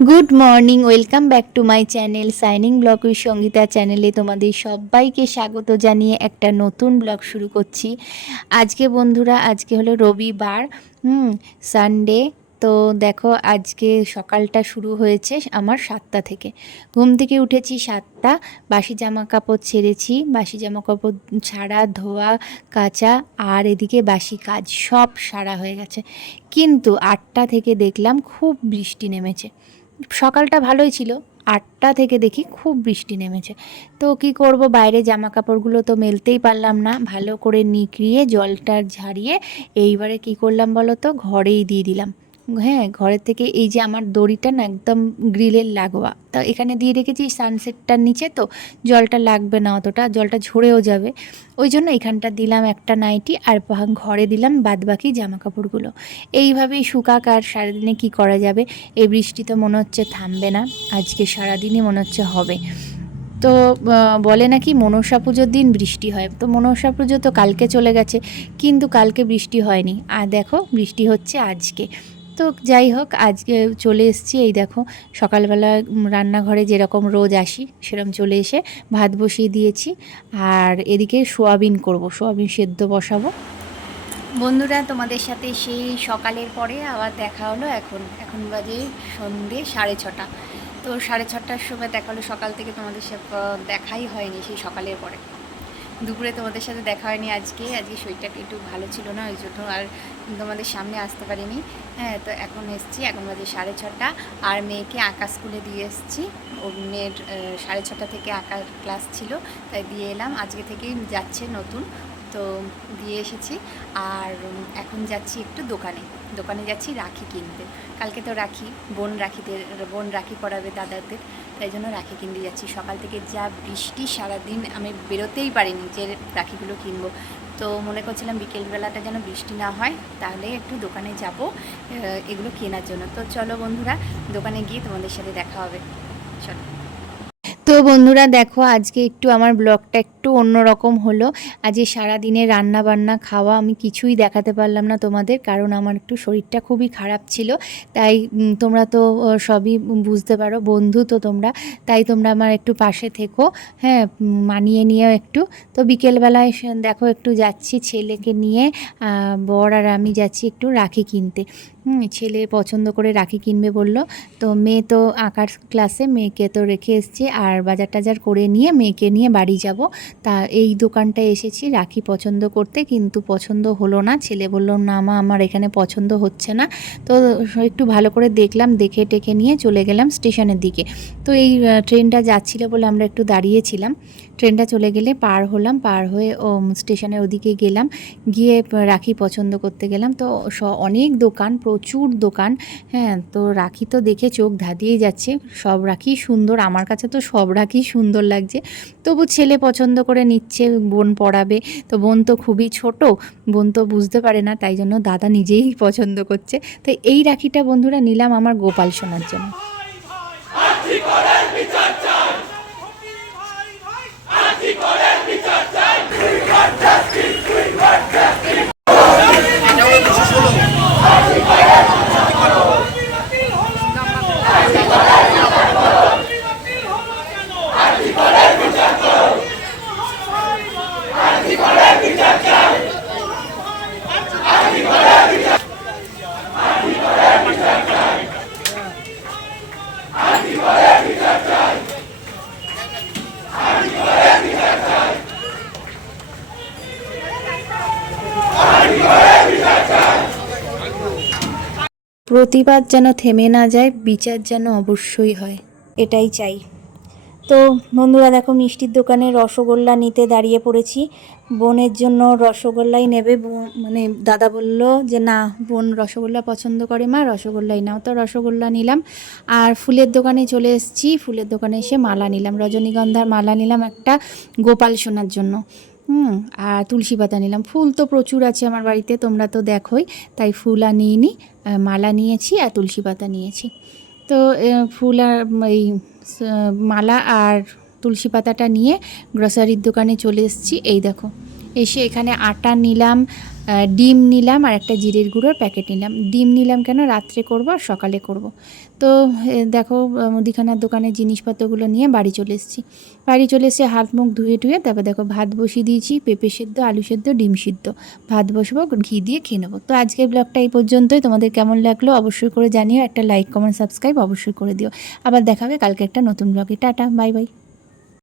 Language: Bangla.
Good morning, welcome back to my channel shining blog with Sangeeta চ্যানেলে তোমাদের সবাইকে স্বাগত জানিয়ে একটা নতুন ব্লগ শুরু করছি। আজকে বন্ধুরা, আজকে হলো রবিবার, সানডে। তো দেখো, আজকে সকালটা শুরু হয়েছে আমার 7টা থেকে। ঘুম থেকে উঠেছি 7টা, বাসি জামা কাপড় ছেড়েছি, বাসি জামা কাপড় ছাড়া, ধোয়া, কাচা আর এদিকে বাসি কাজ সব সারা হয়ে গেছে। কিন্তু 8টা থেকে দেখলাম খুব বৃষ্টি নেমেছে। সকালটা ভালোই ছিল, 8টা থেকে দেখি খুব বৃষ্টি নেমেছে। তো কি করব, বাইরে জামা কাপড়গুলো তো মেলতেই পারলাম না, ভালো করে নিগড়িয়ে জলটা ঝারিয়ে এইবারে কি করলাম বলো তো, ঘরেই দিয়ে দিলাম। হ্যাঁ, ঘরের থেকে এই যে আমার দড়িটা না একদম গ্রিলের লাগোয়া, তা এখানে দিয়ে রেখেছি সানসেটটার নিচে, তো জলটা লাগবে না অতটা, জলটা ঝরেও যাবে। ওই জন্য এখানটা দিলাম একটা নাইটি, আর ঘরে দিলাম বাদবাকি জামা কাপড়গুলো। এইভাবেই শুকাক, আর সারাদিনে কি করা যাবে। এই বৃষ্টি তো মনে হচ্ছে থামবে না, আজকে সারাদিনই মনে হচ্ছে হবে। তো বলে নাকি মনসা পুজোর দিন বৃষ্টি হয়, তো মনসা পুজো তো কালকে চলে গেছে, কিন্তু কালকে বৃষ্টি হয়নি, আর দেখো বৃষ্টি হচ্ছে আজকে। তো যাই হোক, আজকে চলে এসেছি, এই দেখো সকালবেলা রান্নাঘরে যেরকম রোজ আসি সেরকম চলে এসে ভাত বসিয়ে দিয়েছি। আর এদিকে সোয়াবিন করব, সোয়াবিন সেদ্ধ বসাবো। বন্ধুরা, তোমাদের সাথে সেই সকালের পরে আবার দেখা হলো। এখন এখন বাজে সন্ধ্যে 6:30। তো 6:30টার সময় দেখা হলো, সকাল থেকে তোমাদের সাথে দেখাই হয়নি সেই সকালের পরে। দুপুরে তোমাদের সাথে দেখা হয়নি, আজকে শরীরটা একটু ভালো ছিল না, ওই জন্য আর তোমাদের সামনে আসতে পারিনি। হ্যাঁ, তো এখন এসেছি, এখন বাজে 6:30। আর মেয়েকে আঁকা স্কুলে দিয়ে এসেছি। ওর মেয়ের 6:30 থেকে আঁকার ক্লাস ছিল, তাই দিয়ে এলাম। আজকে থেকেই যাচ্ছে নতুন, তো দিয়ে এসেছি। আর এখন যাচ্ছি একটু দোকানে যাচ্ছি রাখি কিনতে। কালকে তো রাখি, বোন রাখি পরাবে দাদাদের, তাই জন্য রাখি কিনতে যাচ্ছি। সকাল থেকে যা বৃষ্টি, সারাদিন আমি বেরোতেই পারিনি যে রাখিগুলো কিনবো। তো মনে করছিলাম বিকেলবেলাটা যেন বৃষ্টি না হয়, তাহলে একটু দোকানে যাব এগুলো কেনার জন্য। তো চলো বন্ধুরা, দোকানে গিয়ে তোমাদের সাথে দেখা হবে, চলো। তো বন্ধুরা দেখো, আজকে একটু আমার ব্লগটা একটু অন্যরকম হলো। আজকে সারাদিনে রান্না বান্না খাওয়া আমি কিছুই দেখাতে পারলাম না তোমাদের, কারণ আমার একটু শরীরটা খুবই খারাপ ছিল। তাই তোমরা তো সবই বুঝতে পারো, বন্ধু তো তোমরা, তাই তোমরা আমার একটু পাশে থেকো। হ্যাঁ, মানিয়ে নিয়েও একটু। তো বিকেলবেলায় দেখো একটু যাচ্ছি ছেলেকে নিয়ে, বর আর আমি যাচ্ছি একটু রাখি কিনতে। ছেলে পছন্দ করে রাখি কিনবে বলল। তো মেয়ে তো আঁকার ক্লাসে, মেয়েকে তো রেখে এসেছি, আর বাজার টাজার করে নিয়ে মেয়েকে নিয়ে বাড়ি যাব। তা এই দোকানটায় এসেছি রাখি পছন্দ করতে, কিন্তু পছন্দ হলো না। ছেলে বলল, না মা, আমার এখানে পছন্দ হচ্ছে না। তো একটু ভালো করে দেখলাম, দেখে টেকে নিয়ে চলে গেলাম স্টেশনের দিকে। তো এই ট্রেনটা যাচ্ছিল বলে আমরা একটু দাঁড়িয়েছিলাম। ট্রেনটা চলে গেলে পার হলাম, পার হয়ে স্টেশনের ওদিকে গেলাম, গিয়ে রাখি পছন্দ করতে গেলাম। তো অনেক দোকান, প্রচুর দোকান। হ্যাঁ, তো রাখি তো দেখে চোখ ধাঁধিয়ে যাচ্ছে, সব রাখি সুন্দর, আমার কাছে তো সব রাখি সুন্দর লাগছে। তবু ছেলে পছন্দ করে নিচ্ছে, বোন পরাবে। তো বোন তো খুবই ছোট, বোন তো বুঝতে পারে না, তাই জন্য দাদা নিজেই পছন্দ করছে। তো এই রাখিটা বন্ধুরা নিলাম আমার গোপাল সোনার জন্য। প্রতিবাদ যেন থেমে না যায়, বিচার যেন অবশ্যই হয়, এটাই চাই। তো বন্ধুরা দেখো, মিষ্টির দোকানে রসগোল্লা নিতে দাঁড়িয়ে পড়েছি। বোনের জন্য রসগোল্লাই নেবে, মানে দাদা বলল যে না, বোন রসগোল্লা পছন্দ করে, মা রসগোল্লাই নাও। তো রসগোল্লা নিলাম। আর ফুলের দোকানে চলে এসেছি, ফুলের দোকানে এসে মালা নিলাম, রজনীগন্ধার মালা নিলাম একটা গোপাল সোনার জন্য। আর তুলসী পাতা নিলাম। ফুল তো প্রচুর আছে আমার বাড়িতে, তোমরা তো দেখোই, তাই ফুল আর নিইনি, মালা নিয়েছি আর তুলসী পাতা নিয়েছি। তো ফুল আর এই মালা আর তুলসী পাতাটা নিয়ে গ্রসারির দোকানে চলে এসেছি। এই দেখো, এসে এখানে আটা নিলাম, ডিম নিলাম আর একটা জিরের গুঁড়োর প্যাকেট নিলাম। ডিম নিলাম কেন, রাত্রে করব আর সকালে করব। তো দেখো মুদিখানার দোকানের জিনিসপত্রগুলো নিয়ে বাড়ি চলে এসেছি। বাড়ি চলে এসে হাত মুখ ধুয়ে টুয়ে তারপর দেখো ভাত বসিয়ে দিয়েছি, পেঁপে সেদ্ধ, আলু সেদ্ধ, ডিম সিদ্ধ। ভাত বসবো, ঘি দিয়ে খেয়ে নেবো। তো আজকের ব্লগটা এই পর্যন্তই। তোমাদের কেমন লাগলো অবশ্যই করে জানিও, একটা লাইক কমেন্ট সাবস্ক্রাইব অবশ্যই করে দিও। আবার দেখা হবে কালকে একটা নতুন ব্লগে। Tata, bye bye.